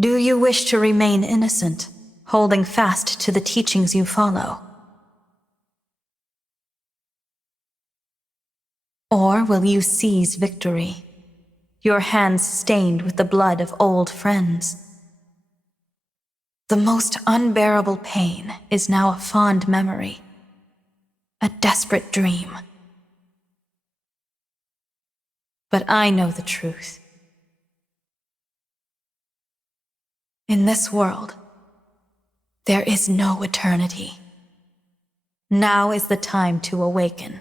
Do you wish to remain innocent, holding fast to the teachings you follow? Or will you seize victory, your hands stained with the blood of old friends? The most unbearable pain is now a fond memory, a desperate dream. But I know the truth. In this world, there is no eternity. Now is the time to awaken.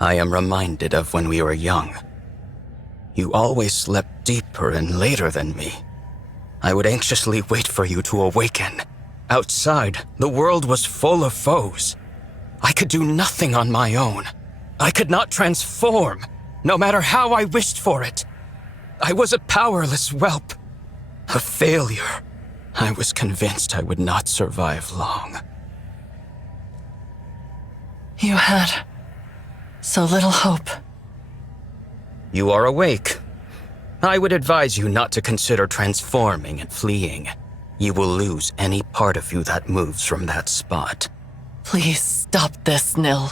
I am reminded of when we were young. You always slept deeper and later than me. I would anxiously wait for you to awaken. Outside, the world was full of foes. I could do nothing on my own. I could not transform, no matter how I wished for it. I was a powerless whelp, a failure. I was convinced I would not survive long. You had so little hope. You are awake. I would advise you not to consider transforming and fleeing. You will lose any part of you that moves from that spot. Please stop this, Nil.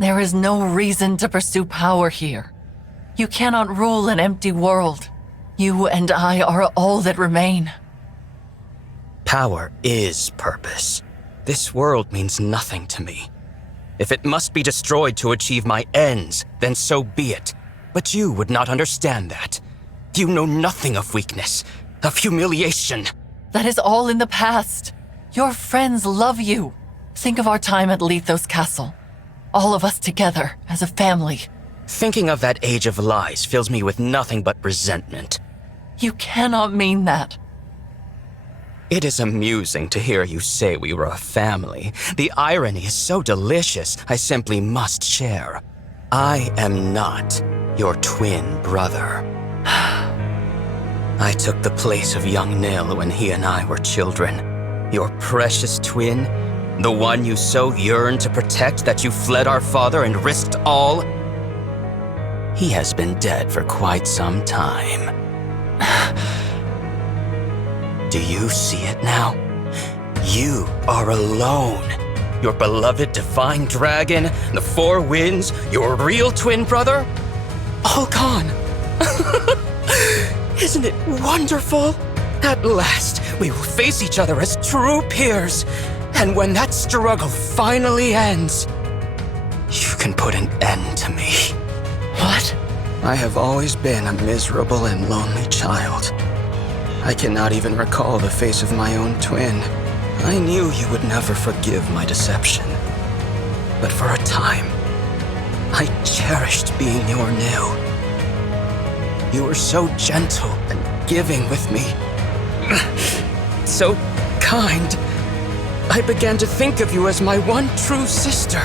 There is no reason to pursue power here. You cannot rule an empty world. You and I are all that remain. Power is purpose. This world means nothing to me. If it must be destroyed to achieve my ends, then so be it. But you would not understand that. You know nothing of weakness, of humiliation. That is all in the past. Your friends love you. Think of our time at Lethos Castle. All of us together, as a family. Thinking of that age of lies fills me with nothing but resentment. You cannot mean that. It is amusing to hear you say we were a family. The irony is so delicious, I simply must share. I am not your twin brother. I took the place of young Nil when he and I were children. Your precious twin, the one you so yearned to protect that you fled our father and risked all. He has been dead for quite some time. Do you see it now? You are alone. Your beloved divine dragon, the four winds, your real twin brother, all gone. Isn't it wonderful? At last, we will face each other as true peers. And when that struggle finally ends, you can put an end to me. What? I have always been a miserable and lonely child. I cannot even recall the face of my own twin. I knew you would never forgive my deception. But for a time, I cherished being your Nil. You were so gentle and giving with me. So kind. I began to think of you as my one true sister.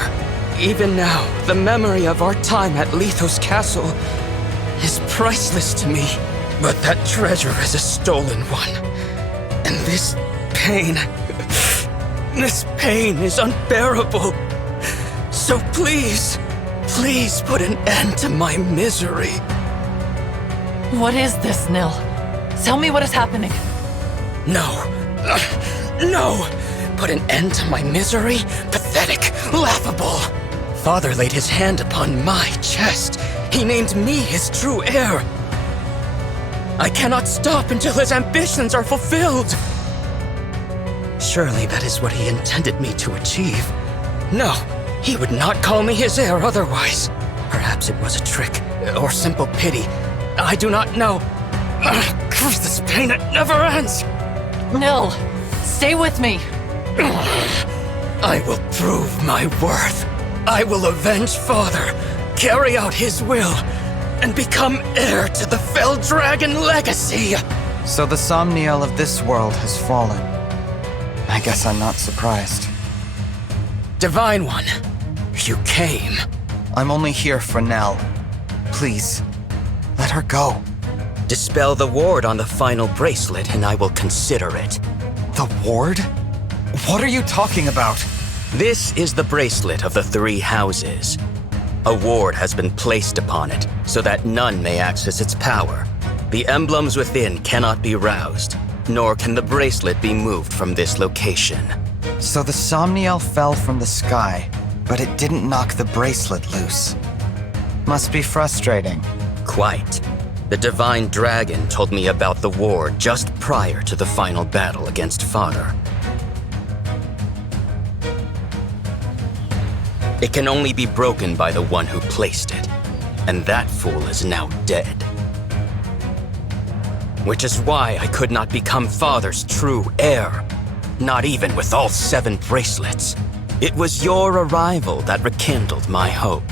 Even now, the memory of our time at Lethos Castle is priceless to me. But that treasure is a stolen one. And this pain is unbearable. So please, please put an end to my misery. What is this, Nil? Tell me what is happening. No. No! Put an end to my misery? Pathetic, laughable. Father laid his hand upon my chest. He named me his true heir. I cannot stop until his ambitions are fulfilled. Surely that is what he intended me to achieve. No, he would not call me his heir otherwise. Perhaps it was a trick, or simple pity. I do not know. Curse this pain, it never ends. Nil, stay with me. I will prove my worth. I will avenge Father, carry out his will, and become heir to the Fell Dragon legacy. So the Somniel of this world has fallen. I guess I'm not surprised. Divine One, you came. I'm only here for Nell. Please, let her go. Dispel the ward on the final bracelet and I will consider it. The ward? What are you talking about? This is the bracelet of the three houses. A ward has been placed upon it so that none may access its power. The emblems within cannot be roused, nor can the bracelet be moved from this location. So the Somniel fell from the sky, but it didn't knock the bracelet loose. Must be frustrating. Quite. The Divine Dragon told me about the ward just prior to the final battle against Fodder. It can only be broken by the one who placed it, and that fool is now dead. Which is why I could not become Father's true heir, not even with all 7 bracelets. It was your arrival that rekindled my hope.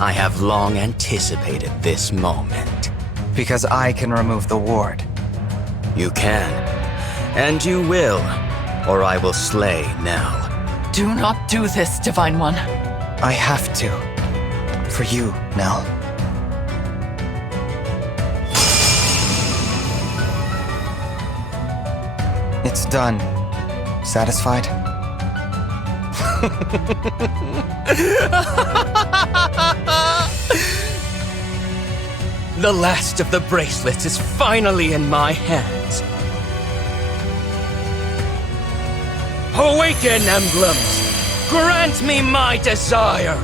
I have long anticipated this moment. Because I can remove the ward. You can, and you will, or I will slay Nell. Do not do this, Divine One. I have to. For you, Nell. It's done. Satisfied? The last of the bracelets is finally in my hands. Awaken, emblems! Grant me my desire!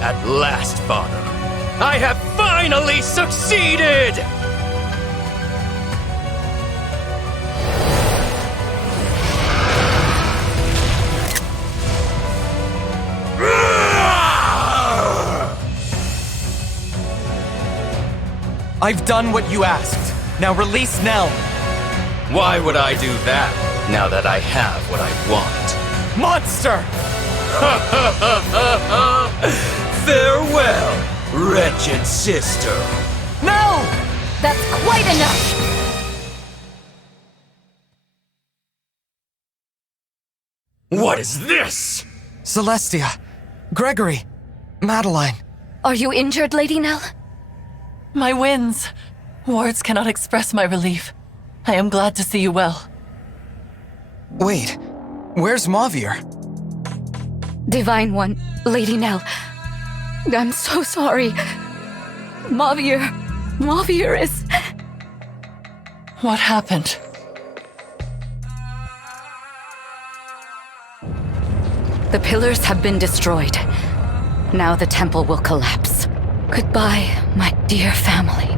At last, Father, I have finally succeeded! I've done what you asked. Now release Nell. Why would I do that, now that I have what I want? Monster! Farewell, wretched sister. No! That's quite enough! What is this? Celestia, Gregory, Madeline. Are you injured, Lady Nell? My winds. Words cannot express my relief. I am glad to see you well. Wait, where's Mavier? Divine One, Lady Nell. I'm so sorry. Mavier is... What happened? The pillars have been destroyed. Now the temple will collapse. Goodbye, my dear family.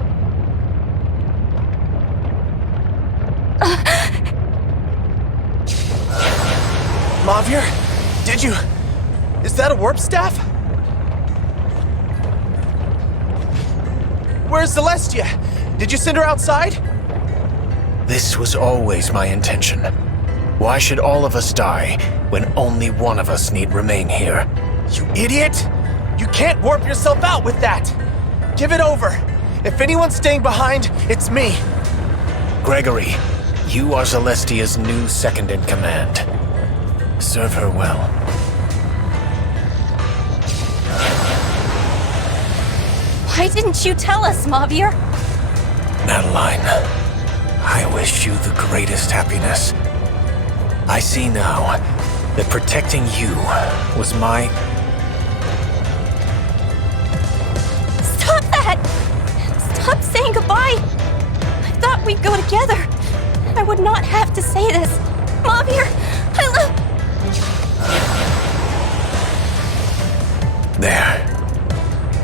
Mavier? Did you... Is that a warp staff? Where's Celestia? Did you send her outside? This was always my intention. Why should all of us die when only one of us need remain here? You idiot! You can't warp yourself out with that! Give it over! If anyone's staying behind, it's me! Gregory, you are Celestia's new second-in-command. Serve her well. Why didn't you tell us, Mavier? Madeline, I wish you the greatest happiness. I see now that protecting you was my... Stop that! Stop saying goodbye! I thought we'd go together. I would not have to say this. Mavier, I love... There.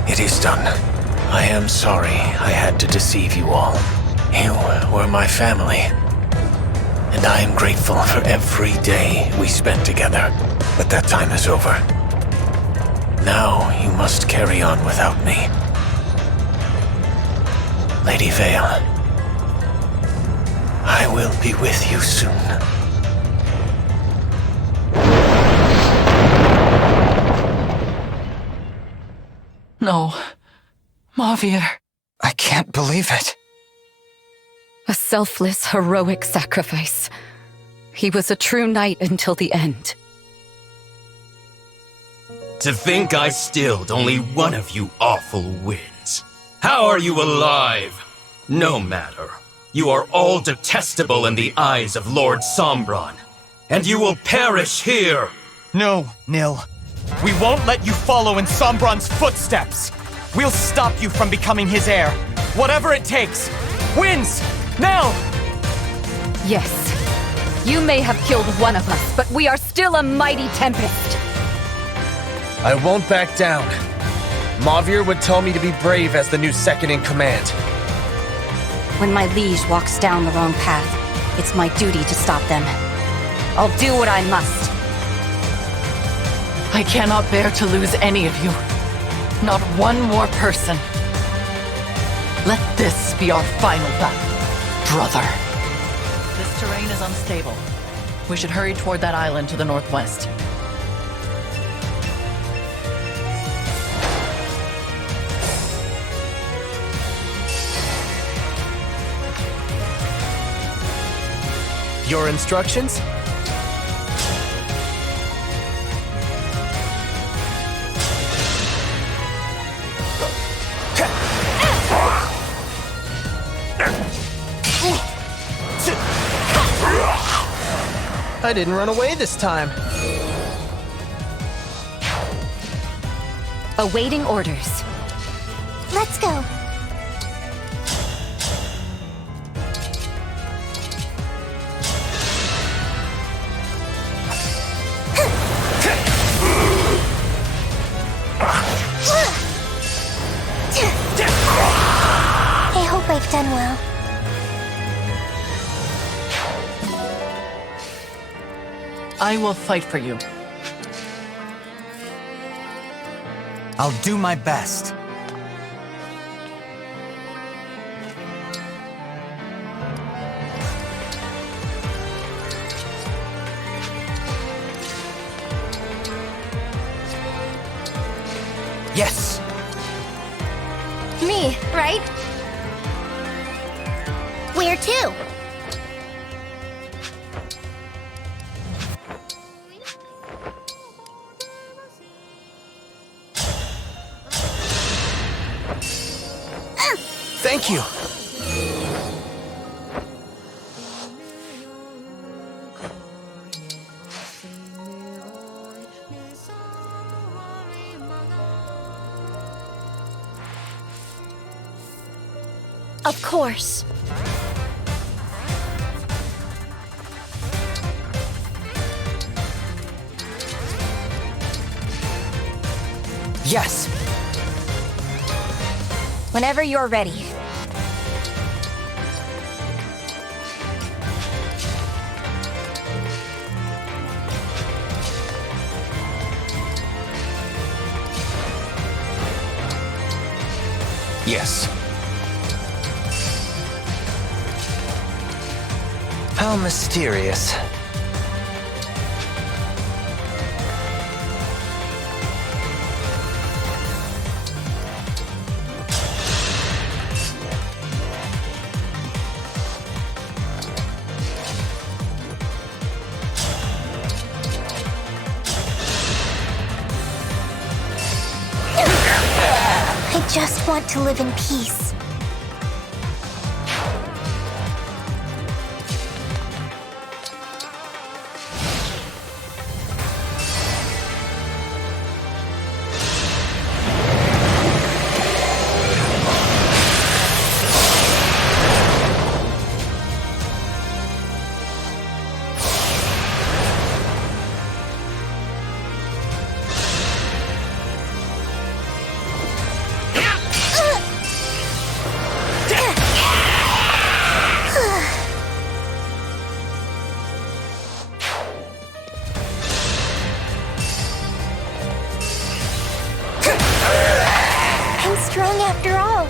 It is done. I am sorry I had to deceive you all. You were my family. And I am grateful for every day we spent together. But that time is over. Now you must carry on without me. Lady Vale, I will be with you soon. No. Mavier. I can't believe it. A selfless, heroic sacrifice. He was a true knight until the end. To think I stilled only one of you awful winds. How are you alive? No matter. You are all detestable in the eyes of Lord Sombron, and you will perish here! No, Nil. We won't let you follow in Sombron's footsteps! We'll stop you from becoming his heir! Whatever it takes! Wins! Now! Yes. You may have killed one of us, but we are still a mighty tempest. I won't back down. Mavir would tell me to be brave as the new second in command. When my liege walks down the wrong path, it's my duty to stop them. I'll do what I must. I cannot bear to lose any of you. Not one more person. Let this be our final battle, brother. This terrain is unstable. We should hurry toward that island to the northwest. Your instructions? I didn't run away this time. Awaiting orders. Let's go. I hope I've done well. I will fight for you. I'll do my best. Yes! Me, right? Where to? Thank you. Of course. Yes! Whenever you're ready. Yes. How mysterious. I just want to live in peace. Strong after all.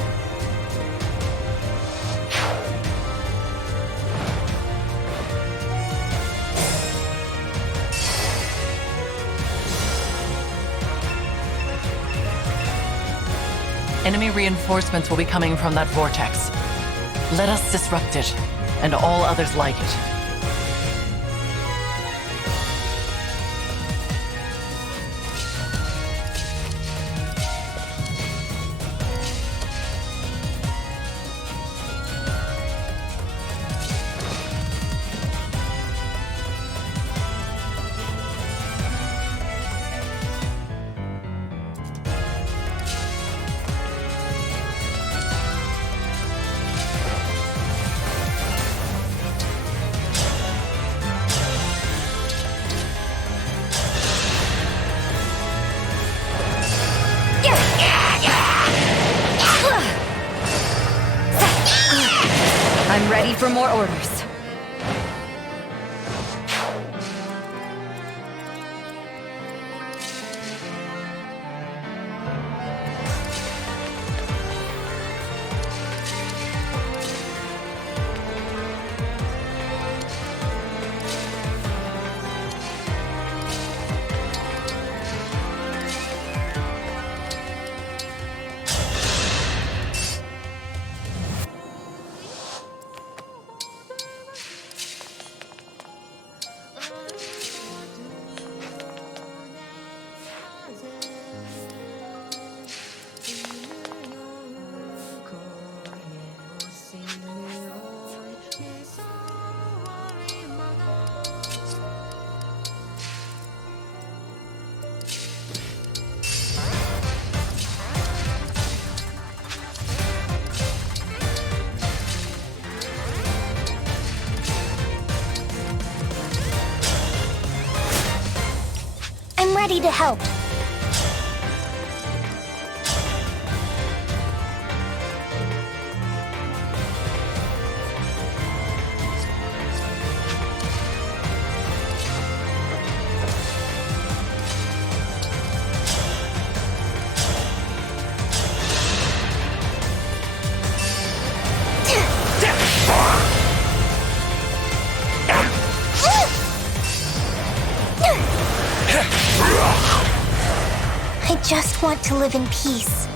Enemy reinforcements will be coming from that vortex. Let us disrupt it, and all others like it. for more orders. I'm ready to help. I just want to live in peace.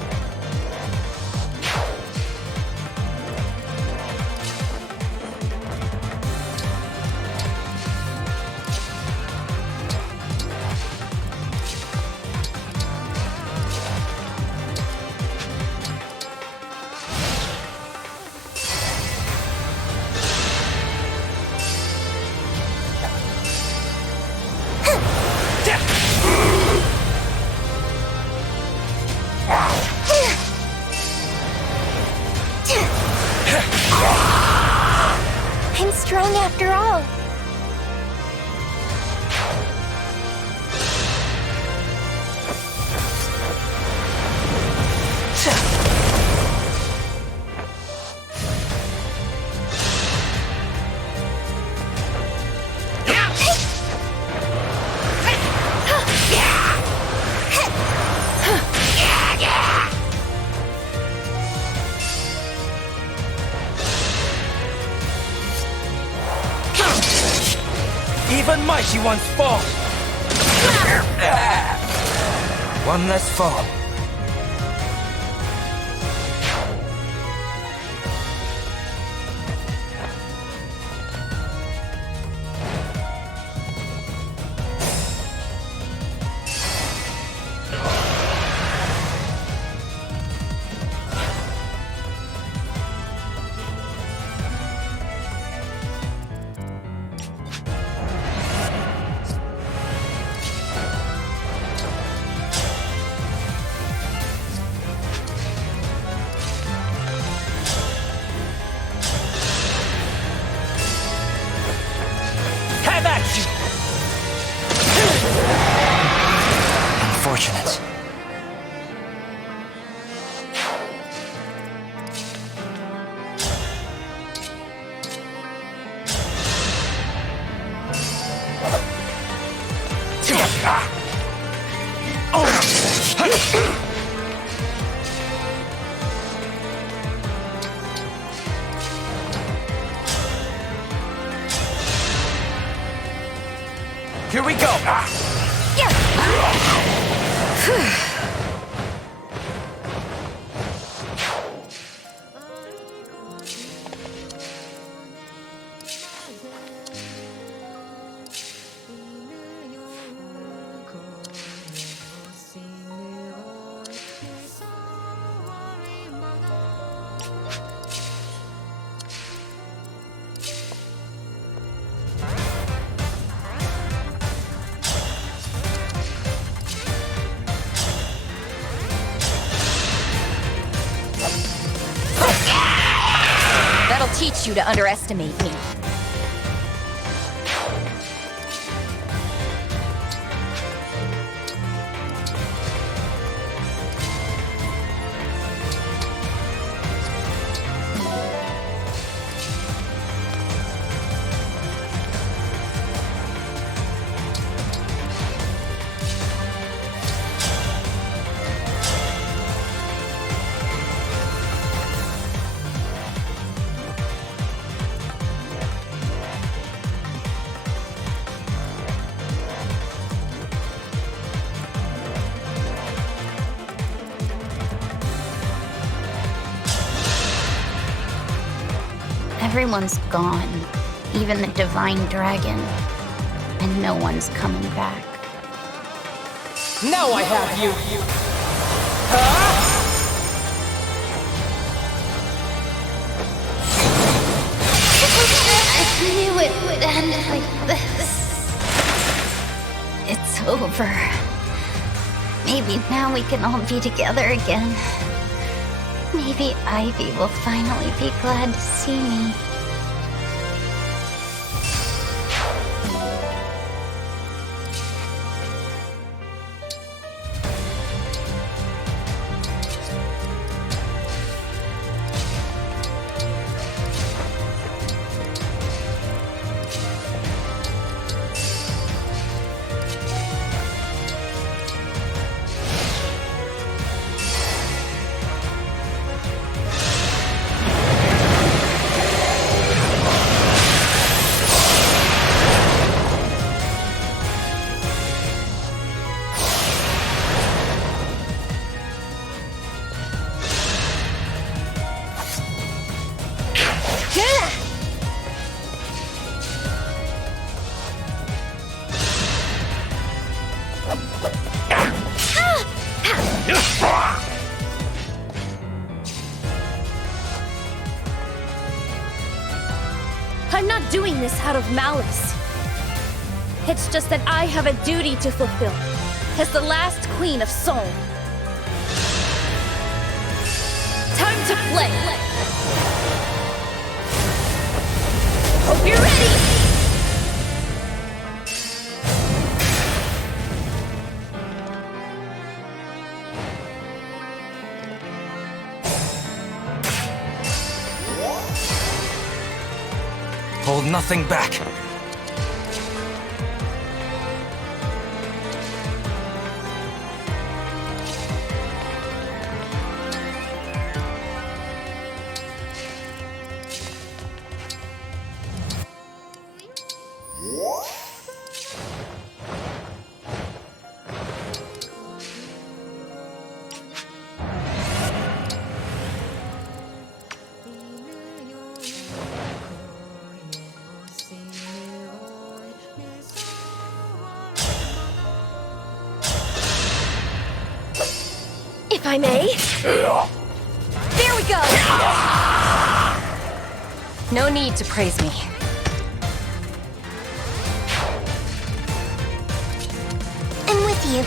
I'm strong after all. Even mighty ones fall! One less fall. Unfortunate. Here we go! That'll teach you to underestimate me. Everyone's gone, even the divine dragon, and no one's coming back. Now I have you! I knew it would end like this. It's over. Maybe now we can all be together again. Maybe Ivy will finally be glad to see me. I'm not doing this out of malice. It's just that I have a duty to fulfill as the last queen of Seoul. Time to play! Hope you're ready! Hold nothing back. If I may. There we go! No need to praise me. I'm with you.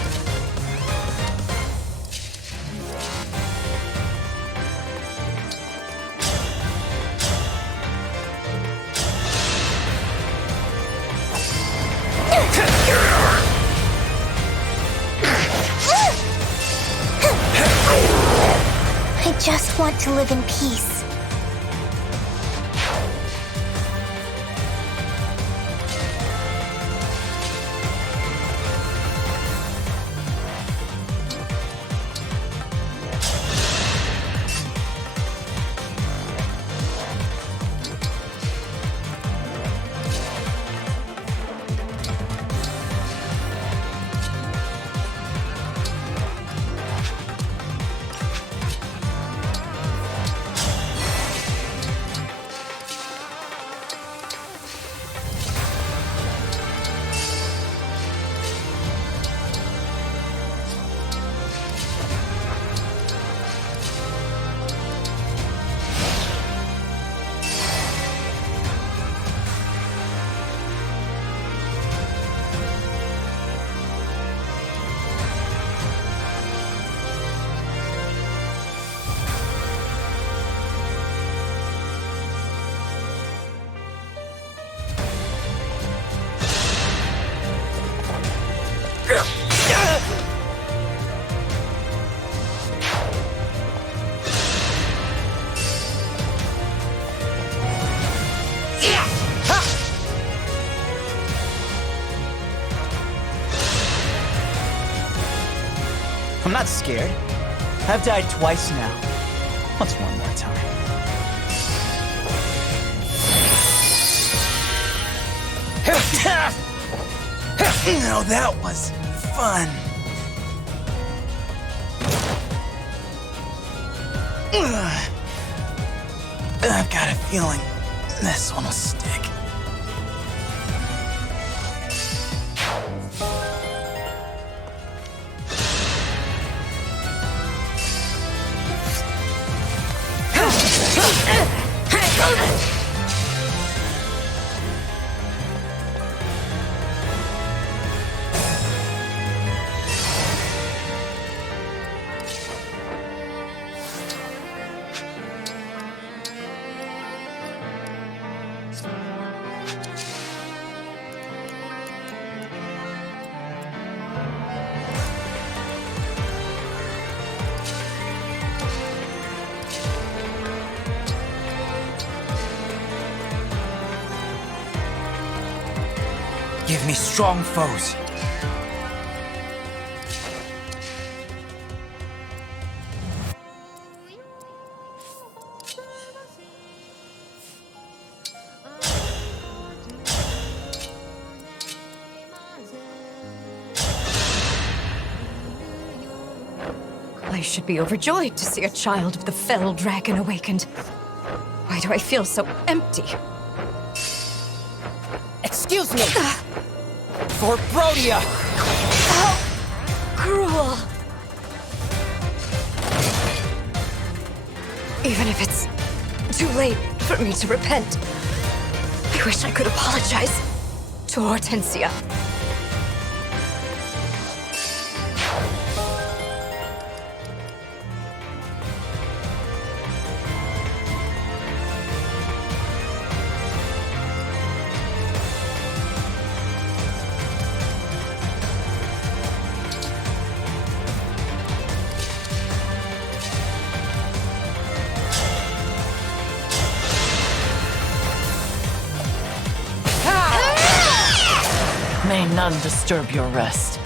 I just want to live in peace. I'm not scared. I've died twice now. What's one more time? Now that was fun. I've got a feeling Madness on a stick. Give me strong foes. I should be overjoyed to see a child of the fell dragon awakened. Why do I feel so empty? Excuse me! For Brodia! How cruel! Even if it's too late for me to repent, I wish I could apologize to Hortensia. May none disturb your rest.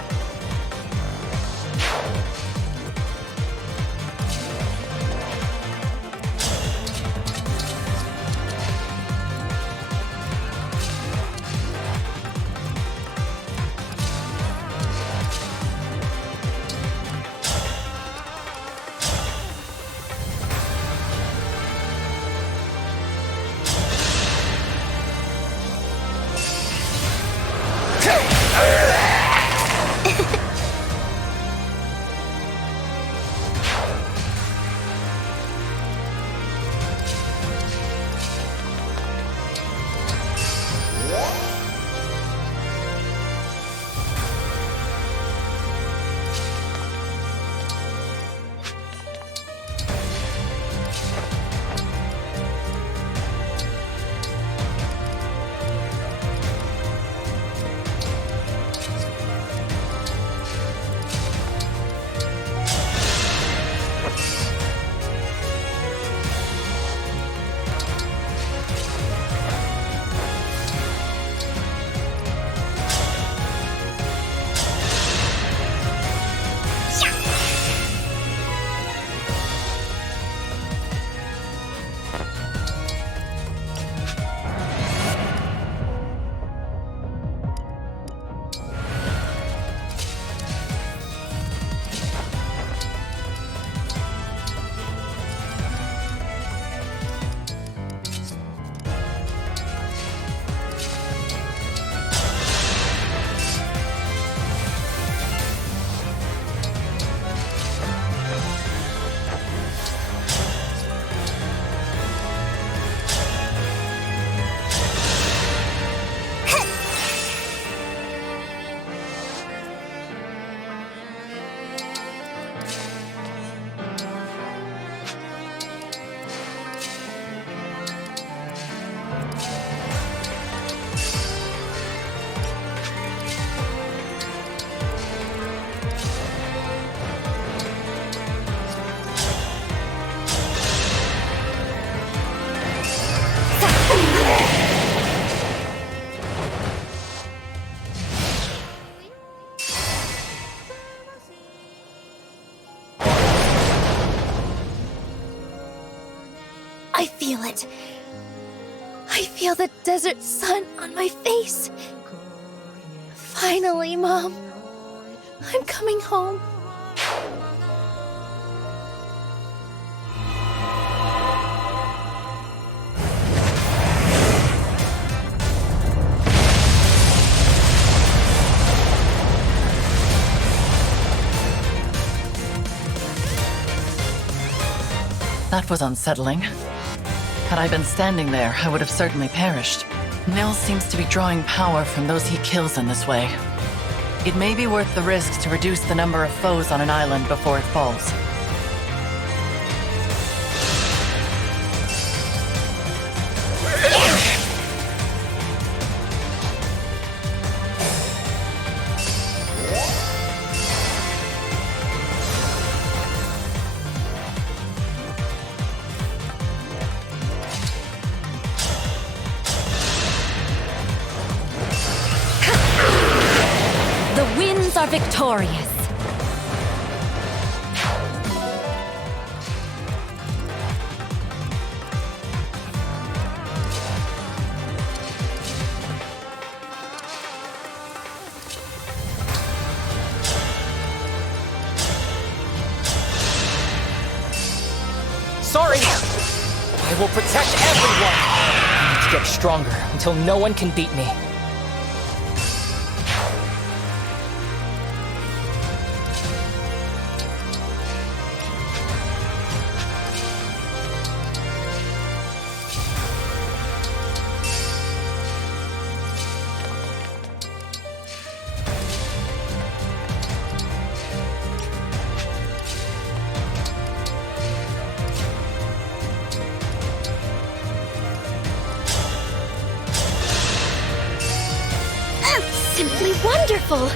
I feel it. I feel the desert sun on my face. Finally, Mom. I'm coming home. That was unsettling. Had I been standing there, I would have certainly perished. Nils seems to be drawing power from those he kills in this way. It may be worth the risk to reduce the number of foes on an island before it falls. The winds are victorious. Sorry! I will protect everyone! I need to get stronger until no one can beat me. Simply wonderful!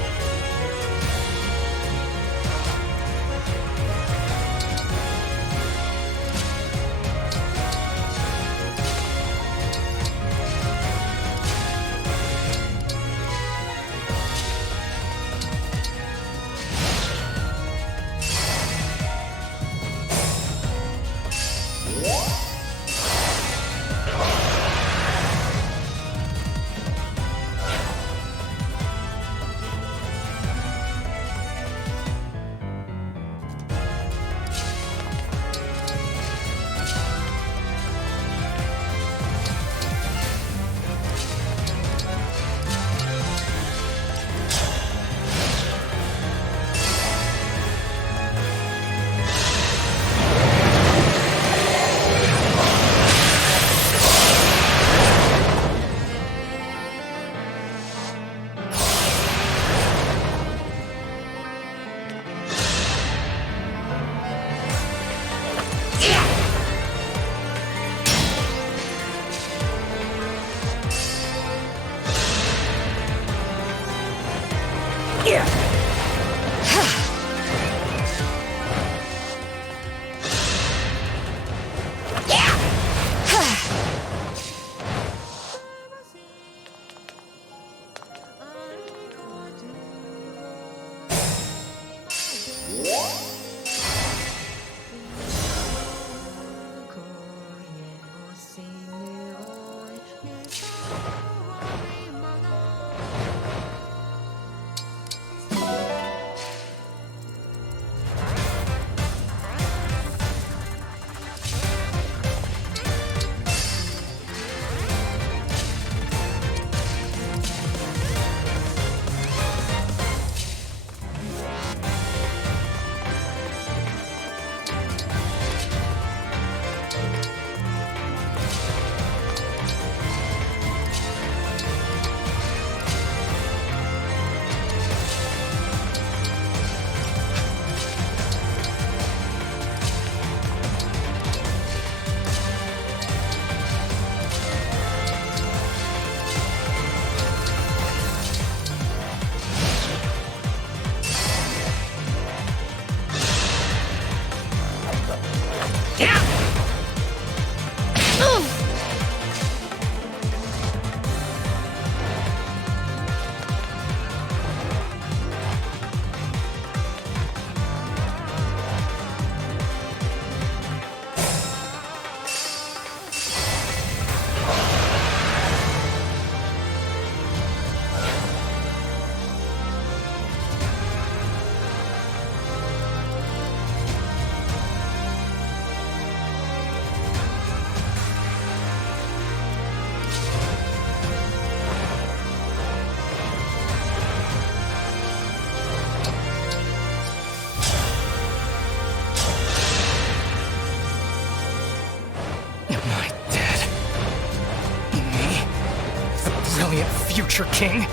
king?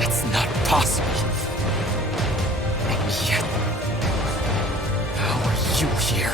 That's not possible. And yet, how are you here?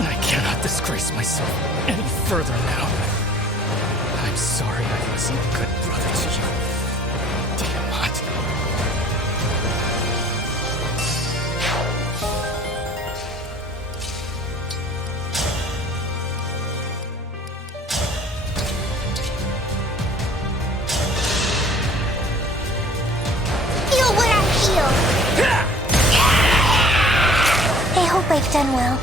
I cannot disgrace myself any further now. I'm sorry I wasn't a good brother to you. Tiamat. Feel what I feel. I hope I've done well.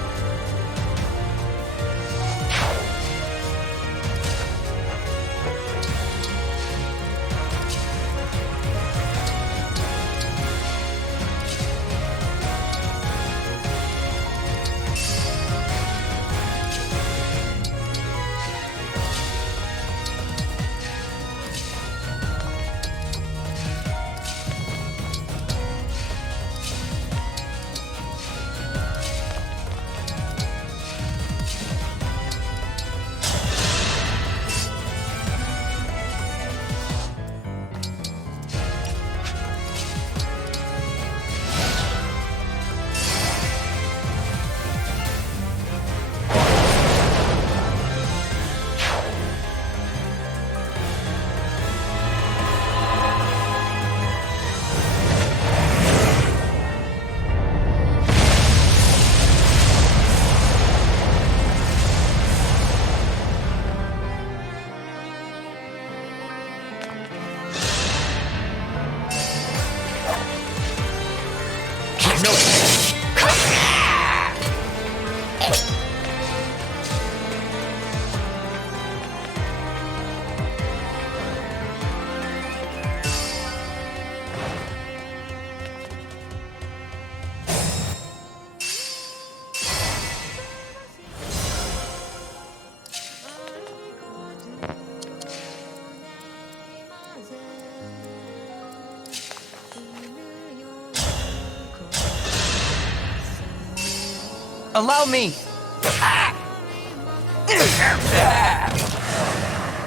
Allow me!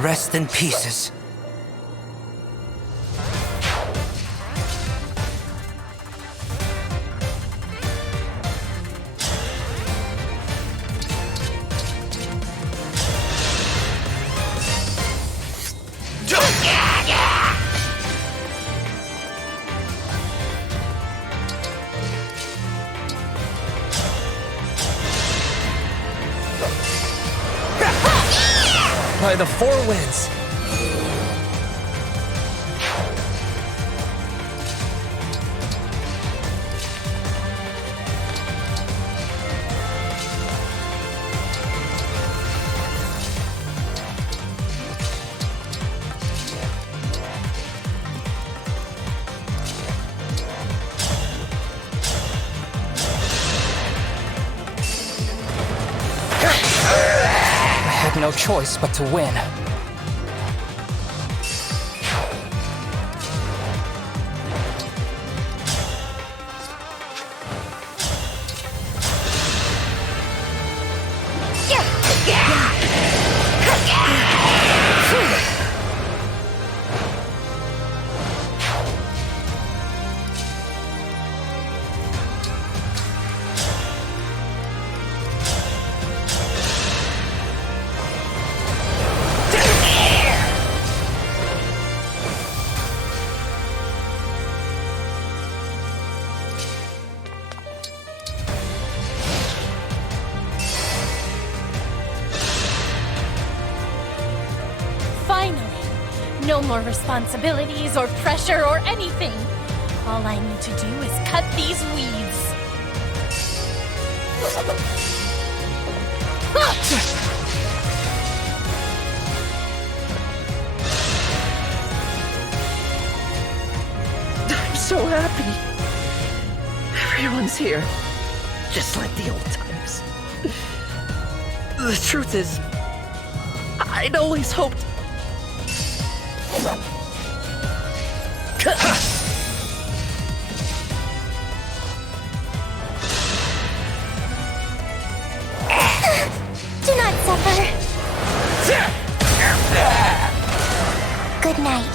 Rest in pieces. By the four winds. I had no choice but to win. No more responsibilities or pressure or anything. All I need to do is cut these weeds. I'm so happy. Everyone's here. Just like the old times. The truth is, I'd always hoped. Do not suffer. Good night.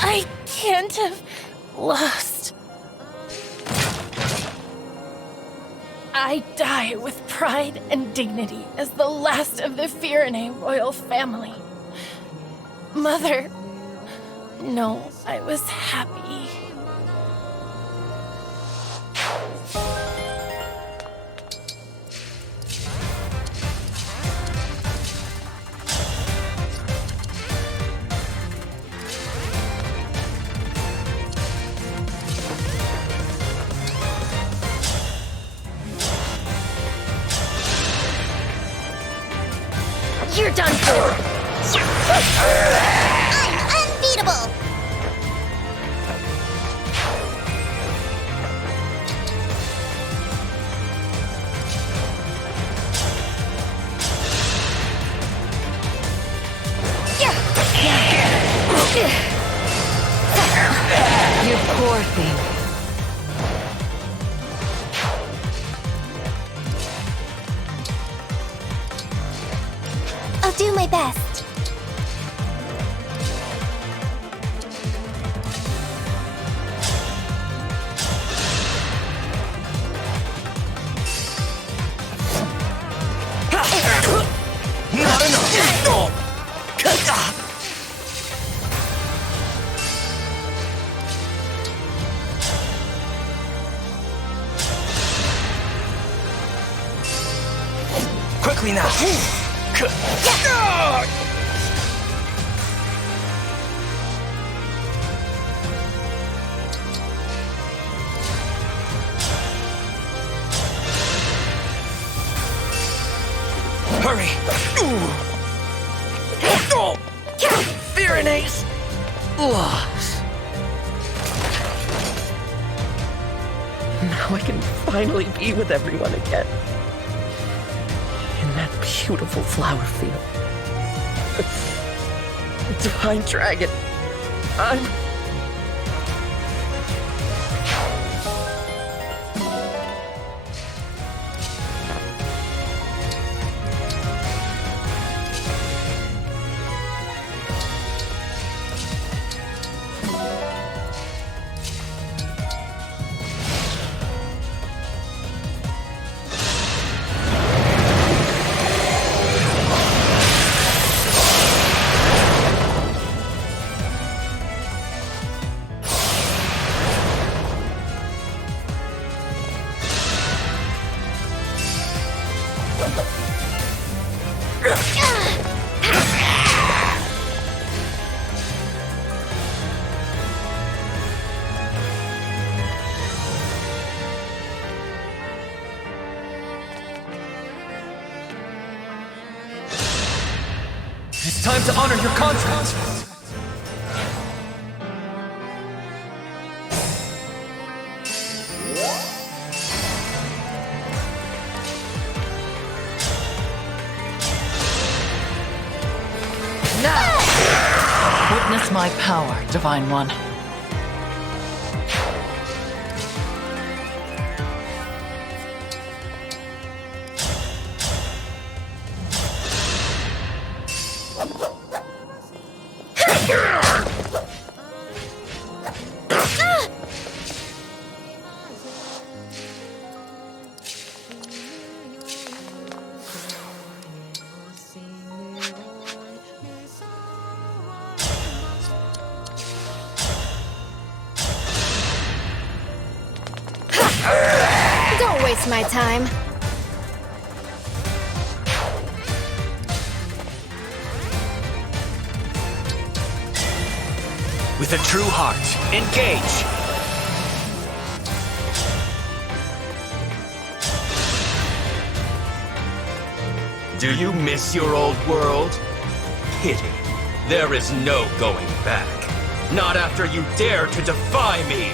I can't have lost. I die with pride and dignity as the last of the Firene royal family. Mother, no, I was happy. You're done for! I'm unbeatable! You poor thing. do my best. Not enough! Quickly now! Hurry! Fearenace! Now I can finally be with everyone again. In that beautiful flower field. Divine Dragon, I'm... It's time to honor your contract! Witness my power, Divine One. Don't waste my time. With a true heart, engage! Do you miss your old world? Pity. There is no going back. Not after you dare to defy me!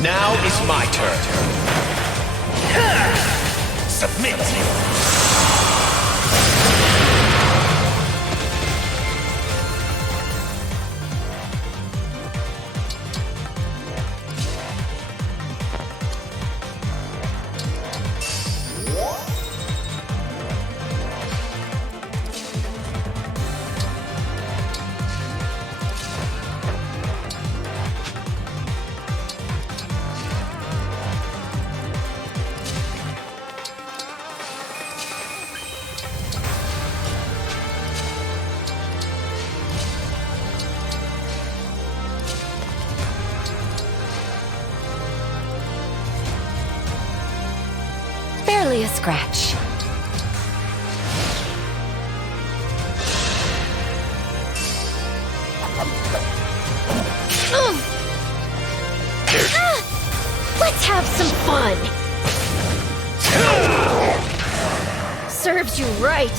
Now is my turn. Submit! Barely a scratch. Let's have some fun! Serves you right.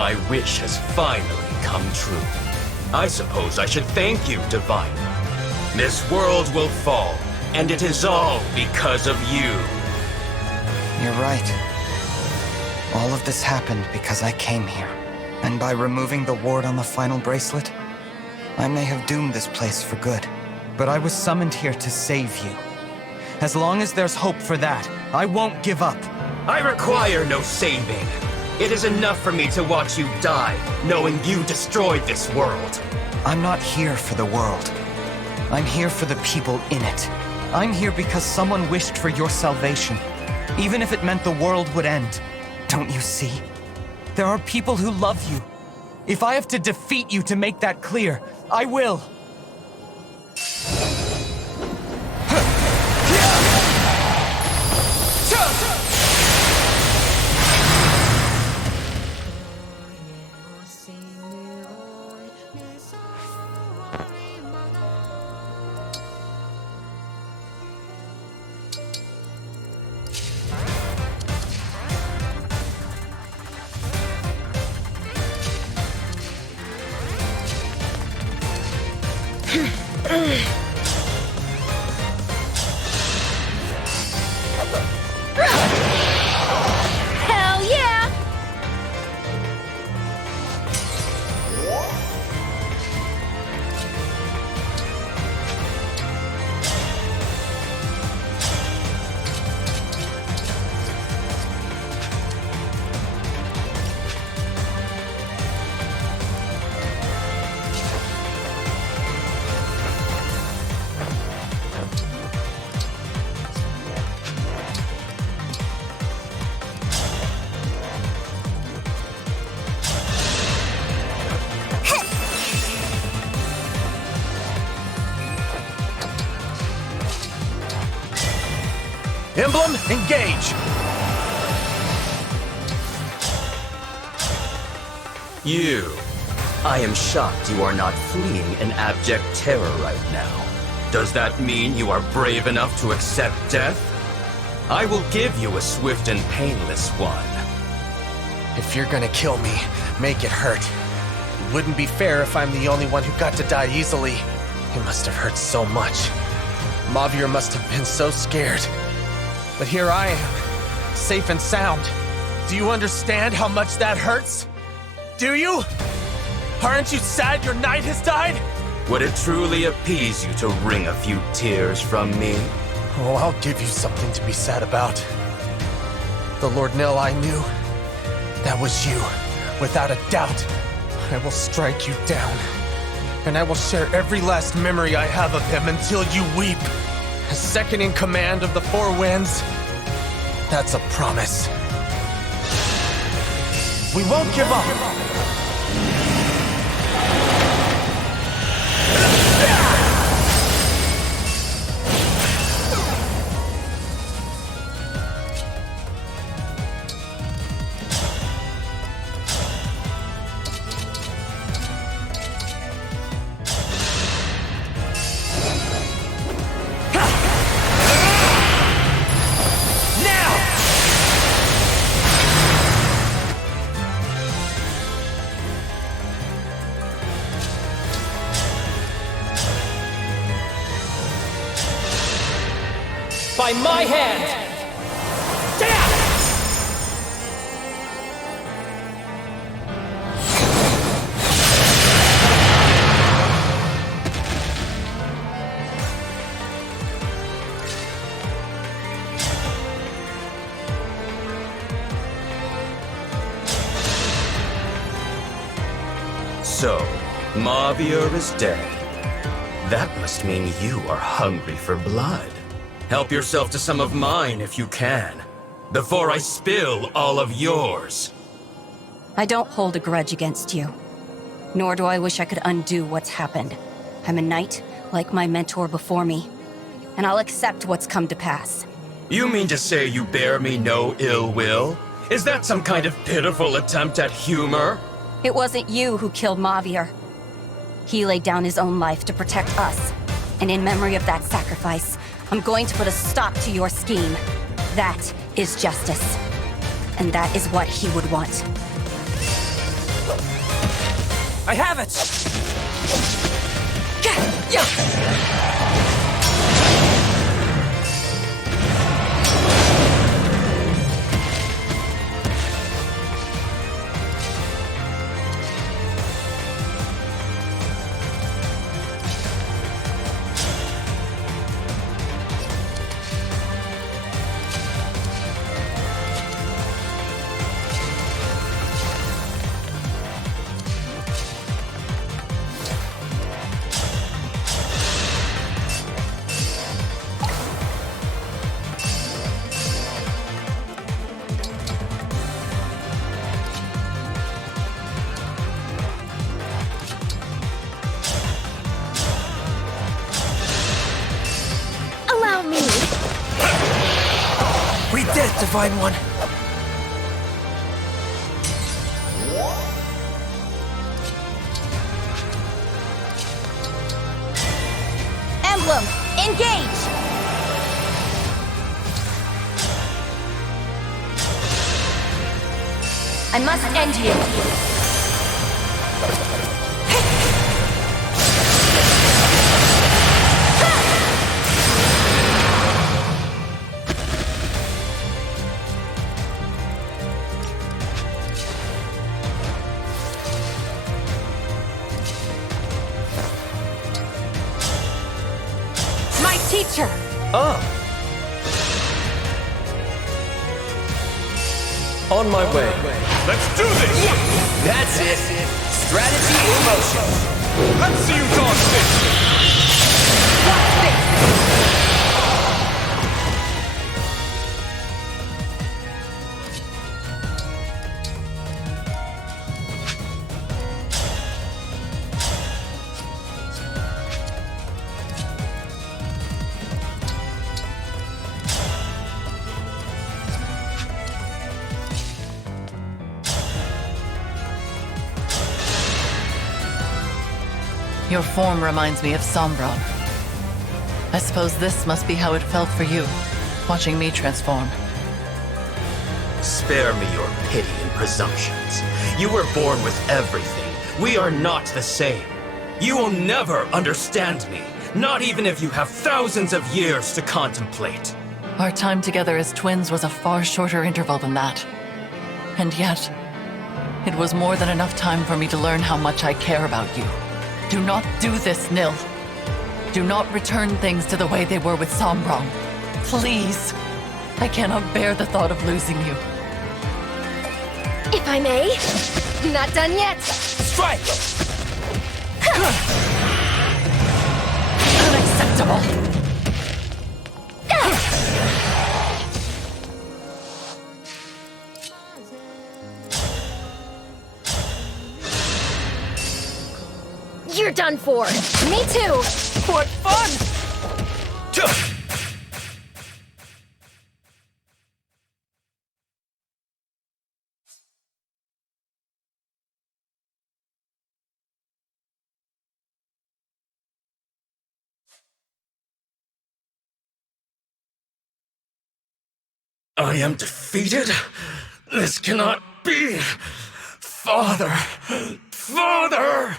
My wish has finally come true. I suppose I should thank you, Diviner. This world will fall, and it is all because of you. You're right. All of this happened because I came here. And by removing the ward on the final bracelet, I may have doomed this place for good. But I was summoned here to save you. As long as there's hope for that, I won't give up. I require no saving. It is enough for me to watch you die, knowing you destroyed this world. I'm not here for the world. I'm here for the people in it. I'm here because someone wished for your salvation, even if it meant the world would end. Don't you see? There are people who love you. If I have to defeat you to make that clear, I will. Hell yeah! Emblem, engage! You. I am shocked you are not fleeing in abject terror right now. Does that mean you are brave enough to accept death? I will give you a swift and painless one. If you're gonna kill me, make it hurt. It wouldn't be fair if I'm the only one who got to die easily. It must have hurt so much. Mavier must have been so scared. But here I am, safe and sound. Do you understand how much that hurts? Do you? Aren't you sad your knight has died? Would it truly appease you to wring a few tears from me? Oh, I'll give you something to be sad about. The Lord Nil I knew, that was you, without a doubt. I will strike you down, and I will share every last memory I have of him until you weep. As second in command of the Four Winds, that's a promise. We won't give up. By my hand! So, Mavier is dead. That must mean you are hungry for blood. Help yourself to some of mine if you can, before I spill all of yours. I don't hold a grudge against you. Nor do I wish I could undo what's happened. I'm a knight, like my mentor before me. And I'll accept what's come to pass. You mean to say you bear me no ill will? Is that some kind of pitiful attempt at humor? It wasn't you who killed Mavier. He laid down his own life to protect us. And in memory of that sacrifice, I'm going to put a stop to your scheme. That is justice. And that is what he would want. I have it! Allow me. We did it, Divine One! Emblem, engage! I must end you. My teacher! Ah! On my way. Let's do this! Yes! That's it! Strategy in motion! Let's see you dodge this! Your form reminds me of Sombron. I suppose this must be how it felt for you, watching me transform. Spare me your pity and presumptions. You were born with everything. We are not the same. You will never understand me, not even if you have thousands of years to contemplate. Our time together as twins was a far shorter interval than that. And yet, it was more than enough time for me to learn how much I care about you. Do not do this, Nil. Do not return things to the way they were with Sombron. Please. I cannot bear the thought of losing you. If I may. Not done yet. Strike! Unacceptable! You're done for. Me too. What fun! I am defeated? This cannot be! Father! Father!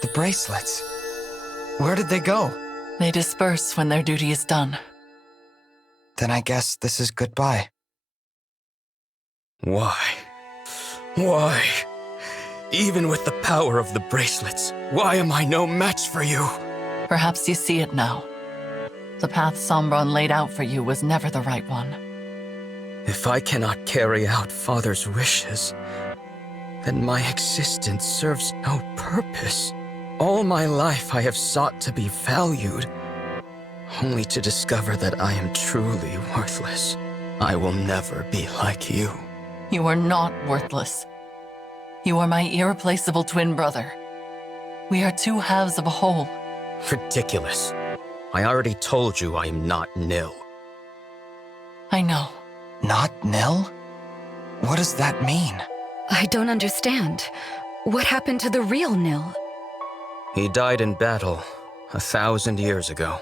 The bracelets. Where did they go? They disperse when their duty is done. Then I guess this is goodbye. Why? Why? Even with the power of the bracelets, why am I no match for you? Perhaps you see it now. The path Sombron laid out for you was never the right one. If I cannot carry out Father's wishes, then my existence serves no purpose. All my life I have sought to be valued, only to discover that I am truly worthless. I will never be like you. You are not worthless. You are my irreplaceable twin brother. We are two halves of a whole. Ridiculous. I already told you I am not Nil. I know. Not Nil? What does that mean? I don't understand. What happened to the real Nil? He died in battle 1,000 years ago,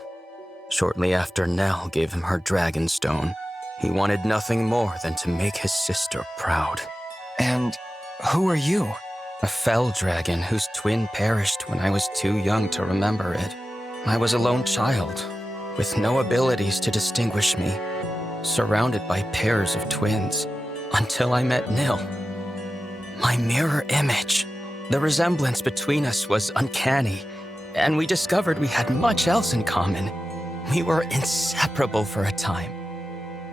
shortly after Nell gave him her dragon stone. He wanted nothing more than to make his sister proud. And who are you? A fell dragon whose twin perished when I was too young to remember it. I was a lone child, with no abilities to distinguish me, surrounded by pairs of twins, until I met Nil. My mirror image. The resemblance between us was uncanny, and we discovered we had much else in common. We were inseparable for a time.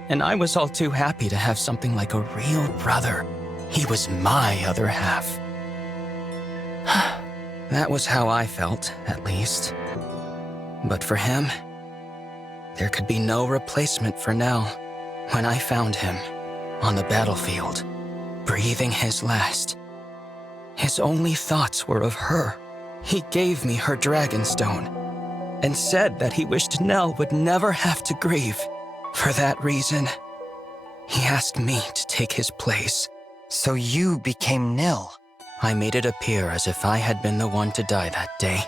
And I was all too happy to have something like a real brother. He was my other half. That was how I felt, at least. But for him, there could be no replacement for Nell. When I found him, on the battlefield, breathing his last, his only thoughts were of her. He gave me her dragonstone, and said that he wished Nell would never have to grieve. For that reason, he asked me to take his place. So you became Nil? I made it appear as if I had been the one to die that day.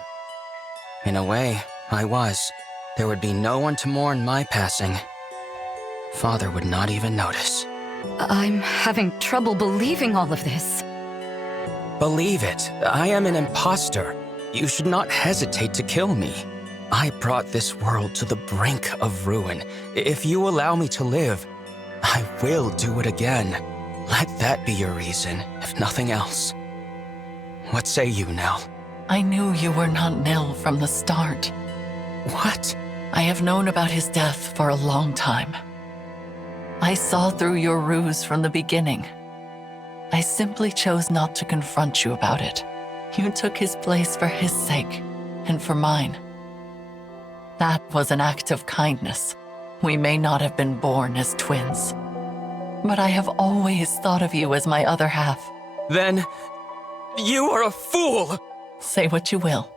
In a way, I was. There would be no one to mourn my passing. Father would not even notice. I'm having trouble believing all of this. Believe it, I am an imposter. You should not hesitate to kill me. I brought this world to the brink of ruin. If you allow me to live, I will do it again. Let that be your reason, if nothing else. What say you, Nell? I knew you were not Nil from the start. What? I have known about his death for a long time. I saw through your ruse from the beginning. I simply chose not to confront you about it. You took his place for his sake, and for mine. That was an act of kindness. We may not have been born as twins, but I have always thought of you as my other half. Then, you are a fool! Say what you will.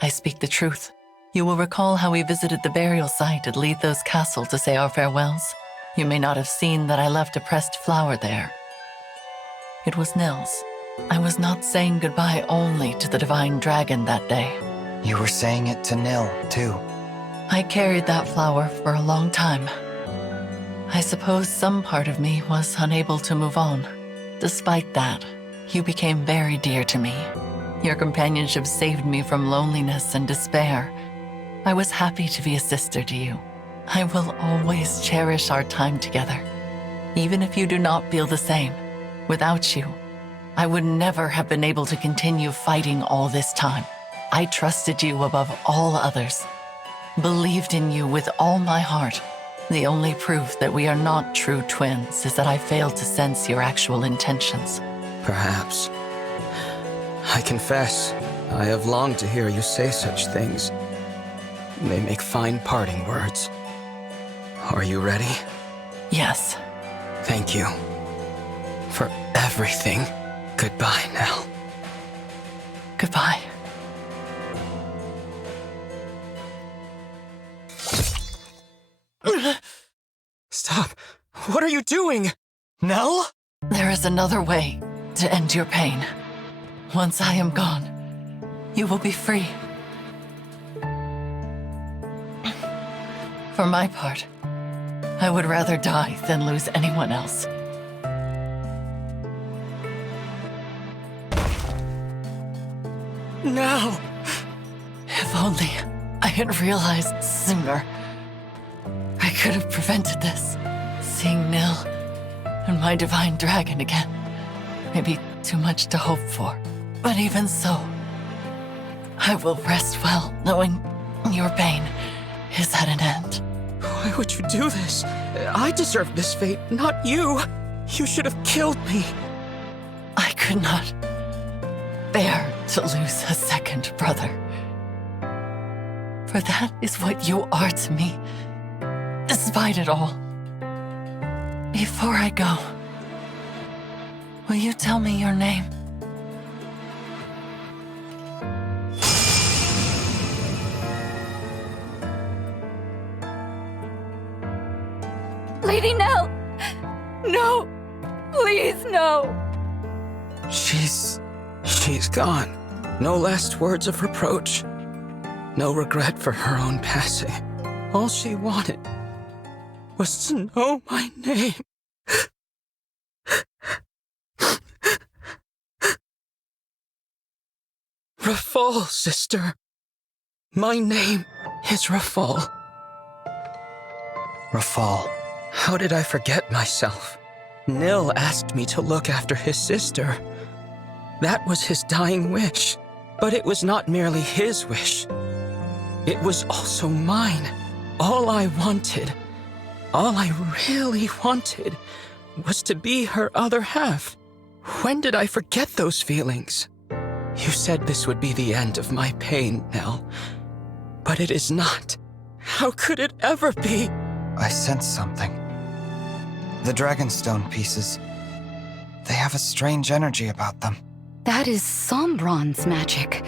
I speak the truth. You will recall how we visited the burial site at Letho's castle to say our farewells. You may not have seen that I left a pressed flower there. It was Nil's. I was not saying goodbye only to the divine dragon that day. You were saying it to Nil, too. I carried that flower for a long time. I suppose some part of me was unable to move on. Despite that, you became very dear to me. Your companionship saved me from loneliness and despair. I was happy to be a sister to you. I will always cherish our time together, even if you do not feel the same. Without you, I would never have been able to continue fighting all this time. I trusted you above all others, believed in you with all my heart. The only proof that we are not true twins is that I failed to sense your actual intentions. Perhaps. I confess, I have longed to hear you say such things. They make fine parting words. Are you ready? Yes. Thank you. For everything. Goodbye, Nell. Goodbye. Stop. What are you doing? Nell? There is another way to end your pain. Once I am gone, you will be free. For my part, I would rather die than lose anyone else. Nell! If only I had realized sooner. I could have prevented this. Seeing Nil and my divine dragon again may be too much to hope for. But even so, I will rest well knowing your pain is at an end. Why would you do this? I deserved this fate, not you. You should have killed me. I could not bear to lose a second brother. For that is what you are to me, despite it all. Before I go, will you tell me your name? Lady Nell! No! Please, no! She's gone. No last words of reproach. No regret for her own passing. All she wanted was to know my name. Rafal, sister. My name is Rafal. Rafal. How did I forget myself? Nil asked me to look after his sister. That was his dying wish. But it was not merely his wish. It was also mine. All I wanted, all I really wanted, was to be her other half. When did I forget those feelings? You said this would be the end of my pain, Nell. But it is not. How could it ever be? I sense something. The Dragonstone pieces. They have a strange energy about them. That is Sombron's magic.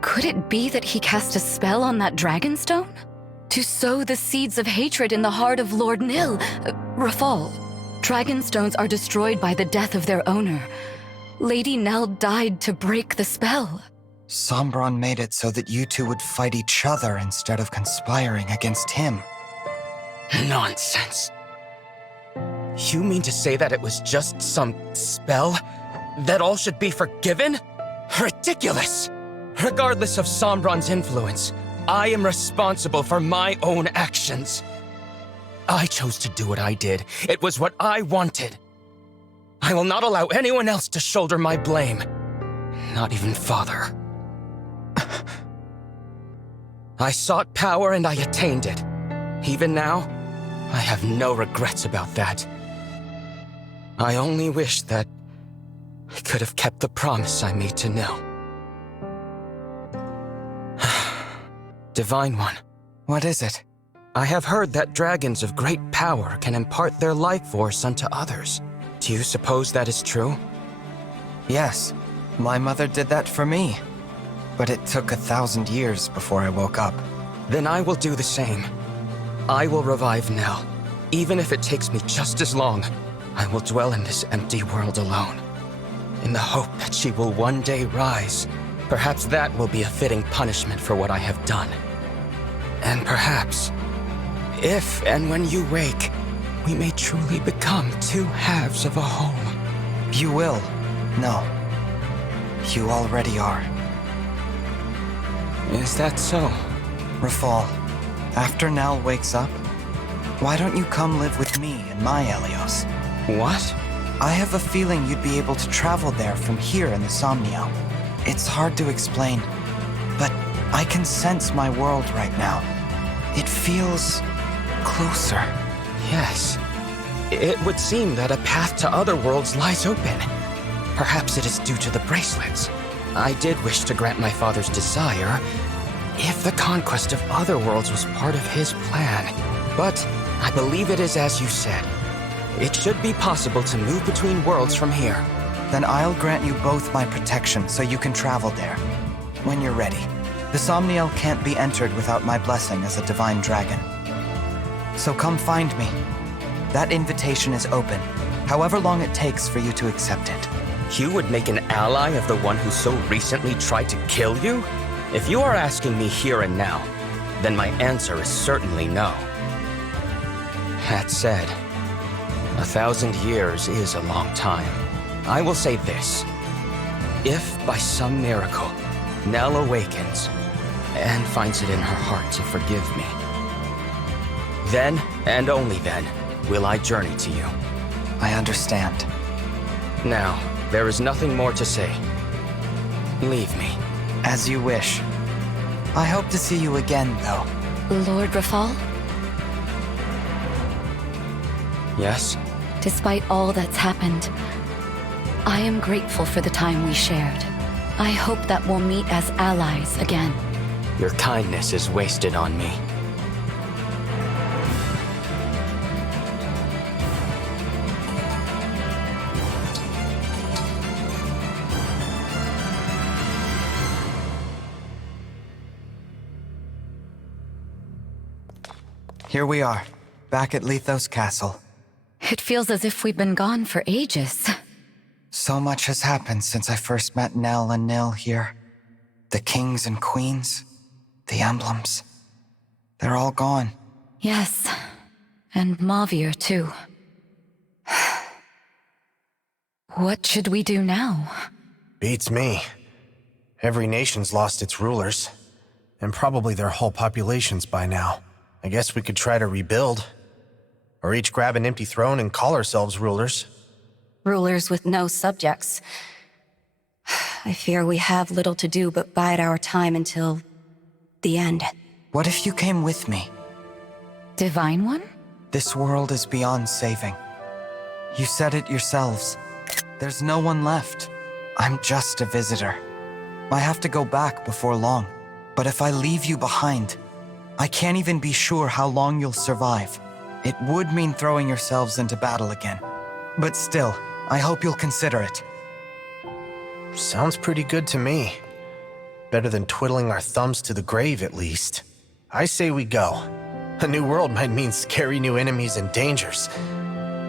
Could it be that he cast a spell on that Dragonstone? To sow the seeds of hatred in the heart of Lord Nil, Rafal. Dragonstones are destroyed by the death of their owner. Lady Nell died to break the spell. Sombron made it so that you two would fight each other instead of conspiring against him. Nonsense. You mean to say that it was just some spell? That all should be forgiven? Ridiculous! Regardless of Sombron's influence, I am responsible for my own actions. I chose to do what I did. It was what I wanted. I will not allow anyone else to shoulder my blame. Not even Father. I sought power and I attained it. Even now, I have no regrets about that. I only wish that I could have kept the promise I made to Nil. Divine One. What is it? I have heard that dragons of great power can impart their life force unto others. Do you suppose that is true? Yes. My mother did that for me. But it took 1,000 years before I woke up. Then I will do the same. I will revive Nell. Even if it takes me just as long, I will dwell in this empty world alone. In the hope that she will one day rise. Perhaps that will be a fitting punishment for what I have done. And perhaps, if and when you wake, we may truly become two halves of a whole. You will. No. You already are. Is that so? Rafal, after Nell wakes up, why don't you come live with me in my Helios? What? I have a feeling you'd be able to travel there from here in the Somnio. It's hard to explain, but I can sense my world right now. It feels closer. Yes. It would seem that a path to other worlds lies open. Perhaps it is due to the bracelets. I did wish to grant my father's desire, if the conquest of other worlds was part of his plan. But I believe it is as you said. It should be possible to move between worlds from here. Then I'll grant you both my protection so you can travel there. When you're ready. The Somniel can't be entered without my blessing as a divine dragon. So come find me. That invitation is open, however long it takes for you to accept it. You would make an ally of the one who so recently tried to kill you? If you are asking me here and now, then my answer is certainly no. That said, 1,000 years is a long time. I will say this. If, by some miracle, Nell awakens and finds it in her heart to forgive me, then, and only then, will I journey to you. I understand. Now, there is nothing more to say. Leave me. As you wish. I hope to see you again, though. Lord Rafal? Yes? Despite all that's happened, I am grateful for the time we shared. I hope that we'll meet as allies again. Your kindness is wasted on me. Here we are, back at Lethos Castle. It feels as if we've been gone for ages. So much has happened since I first met Nell and Nil here. The kings and queens, the emblems. They're all gone. Yes, And Mavir, too. What should we do now? Beats me. Every nation's lost its rulers, and probably their whole populations by now. I guess we could try to rebuild. Or each grab an empty throne and call ourselves rulers. Rulers with no subjects. I fear we have little to do but bide our time until the end. What if you came with me? Divine One? This world is beyond saving. You said it yourselves. There's no one left. I'm just a visitor. I have to go back before long. But if I leave you behind, I can't even be sure how long you'll survive. It would mean throwing yourselves into battle again. But still, I hope you'll consider it. Sounds pretty good to me. Better than twiddling our thumbs to the grave, at least. I say we go. A new world might mean scary new enemies and dangers.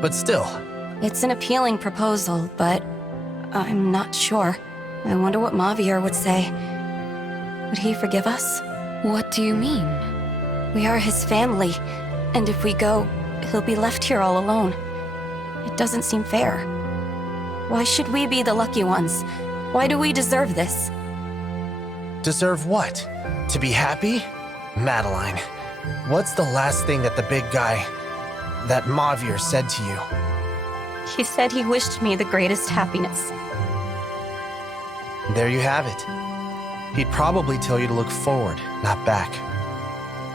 But still. It's an appealing proposal, but I'm not sure. I wonder what Mavir would say. Would he forgive us? What do you mean? We are his family, and if we go, he'll be left here all alone. It doesn't seem fair. Why should we be the lucky ones? Why do we deserve this? Deserve what? To be happy? Madeline, what's the last thing that the big guy, that Mavir, said to you? He said he wished me the greatest happiness. There you have it. He'd probably tell you to look forward, not back.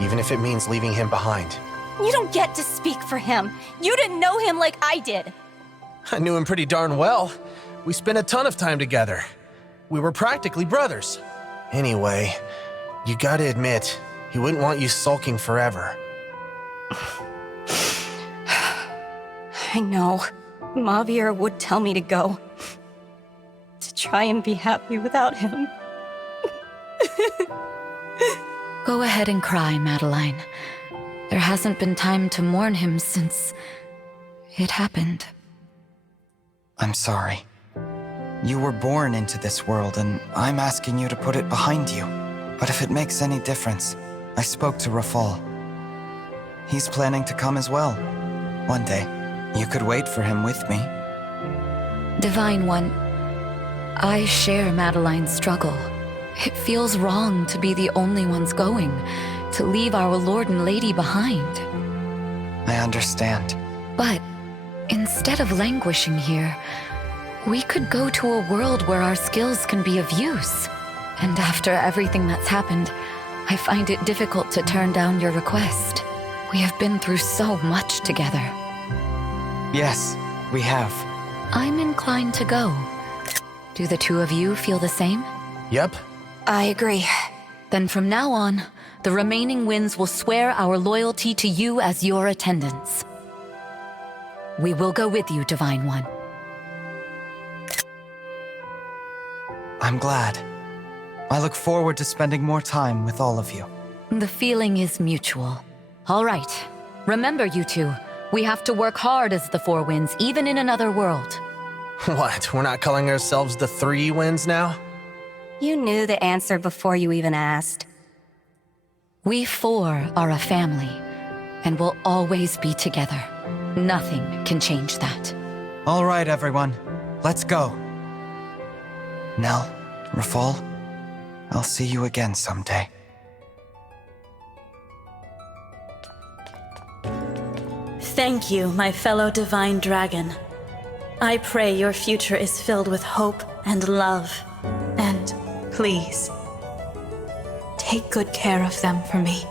Even if it means leaving him behind. You don't get to speak for him. You didn't know him like I did. I knew him pretty darn well. We spent a ton of time together. We were practically brothers. Anyway, you gotta admit, he wouldn't want you sulking forever. I know. Mavir would tell me to go. To try and be happy without him. Go ahead and cry, Madeline. There hasn't been time to mourn him since it happened. I'm sorry. You were born into this world, and I'm asking you to put it behind you. But if it makes any difference, I spoke to Rafal. He's planning to come as well. One day. You could wait for him with me. Divine One, I share Madeline's struggle. It feels wrong to be the only ones going, to leave our Lord and Lady behind. I understand. But instead of languishing here, we could go to a world where our skills can be of use. And after everything that's happened, I find it difficult to turn down your request. We have been through so much together. Yes, we have. I'm inclined to go. Do the two of you feel the same? Yep. I agree. Then from now on, the remaining winds will swear our loyalty to you as your attendants. We will go with you, Divine One. I'm glad. I look forward to spending more time with all of you. The feeling is mutual. All right. Remember, you two, we have to work hard as the Four Winds, even in another world. What, we're not calling ourselves the Three Winds now? You knew the answer before you even asked. We four are a family, and will always be together. Nothing can change that. All right, everyone. Let's go. Nell, Rafal, I'll see you again someday. Thank you, my fellow divine dragon. I pray your future is filled with hope and love. And please, take good care of them for me.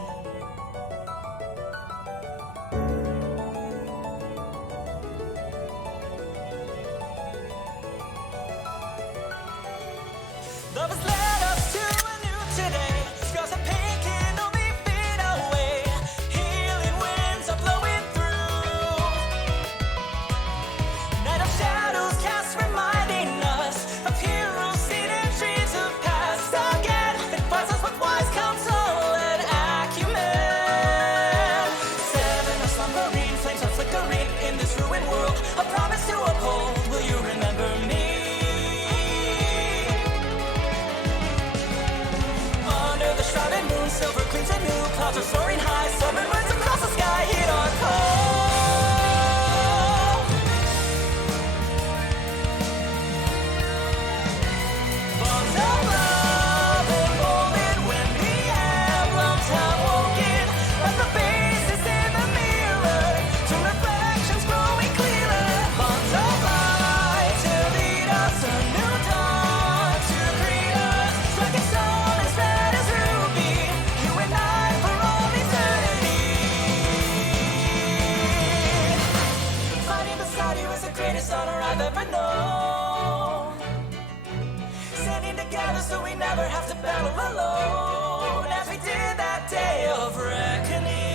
so we never have to battle alone, as we did that day of reckoning.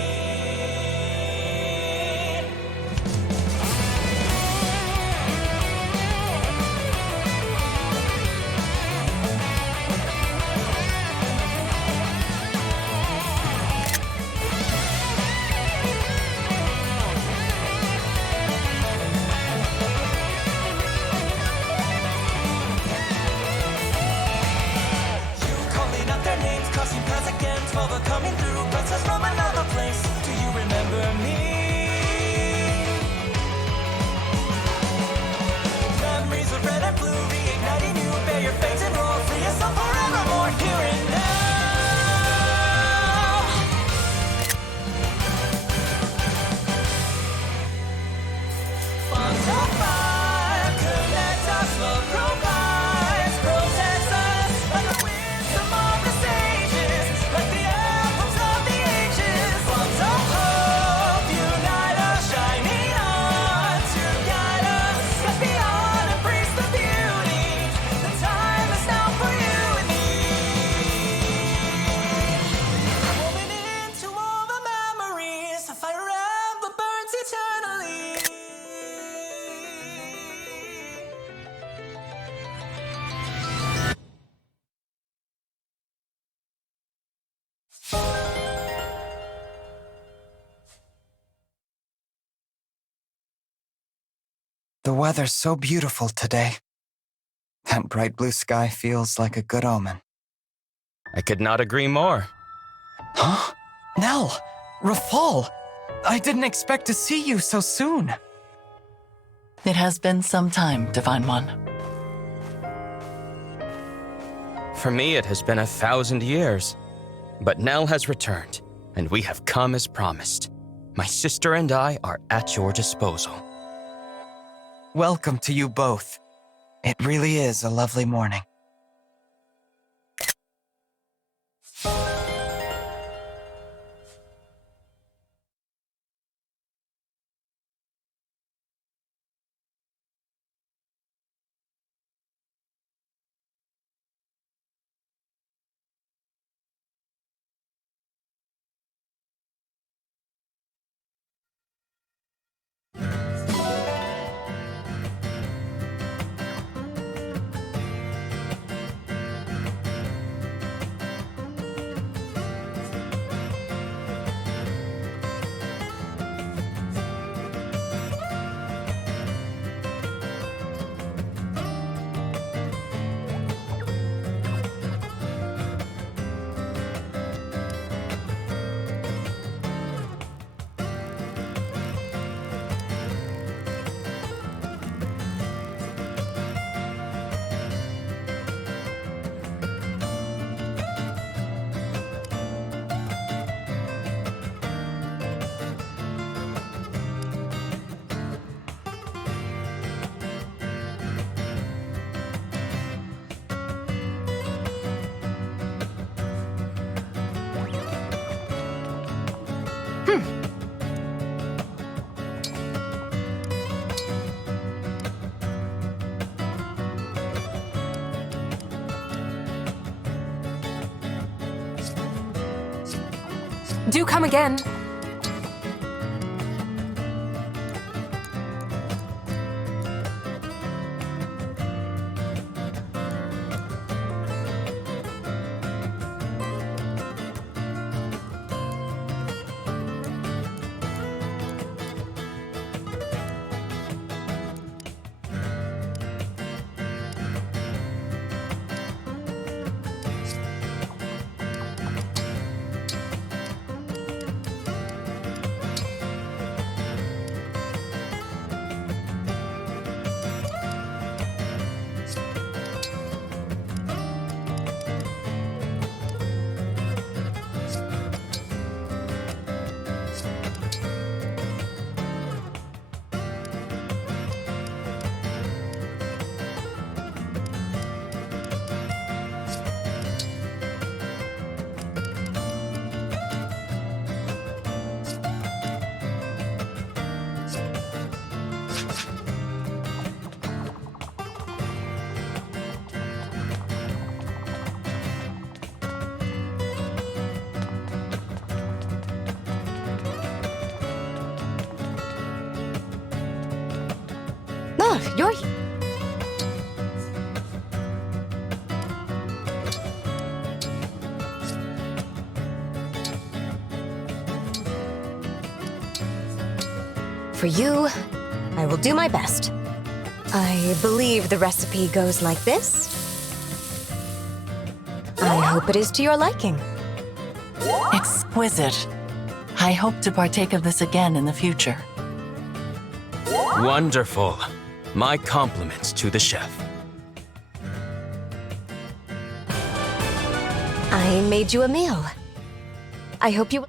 Crossing paths again, 12 are coming through, princess from another place. Do you remember me? Memories of red and blue, reigniting you. Bear your fate and roar, free yourself forevermore, here and now. Bonds of fire connect us, love provides, protects us like the wisdom of the sages, like the apples of the ages. Bonds of hope unite us, shining on to guide us. Step beyond, embrace the beauty. The time is now for you and me. Woven into all the memories, a fire emblem burns eternally. The weather's so beautiful today. That bright blue sky feels like a good omen. I could not agree more. Huh? Nell! Rafal! I didn't expect to see you so soon. It has been some time, Divine One. For me, it has been 1,000 years. But Nell has returned, and we have come as promised. My sister and I are at your disposal. Welcome to you both. It really is a lovely morning. Do come again. You're... For you, I will do my best. I believe the recipe goes like this. I hope it is to your liking. Exquisite. I hope to partake of this again in the future. Wonderful. My compliments to the chef. I made you a meal. I hope you...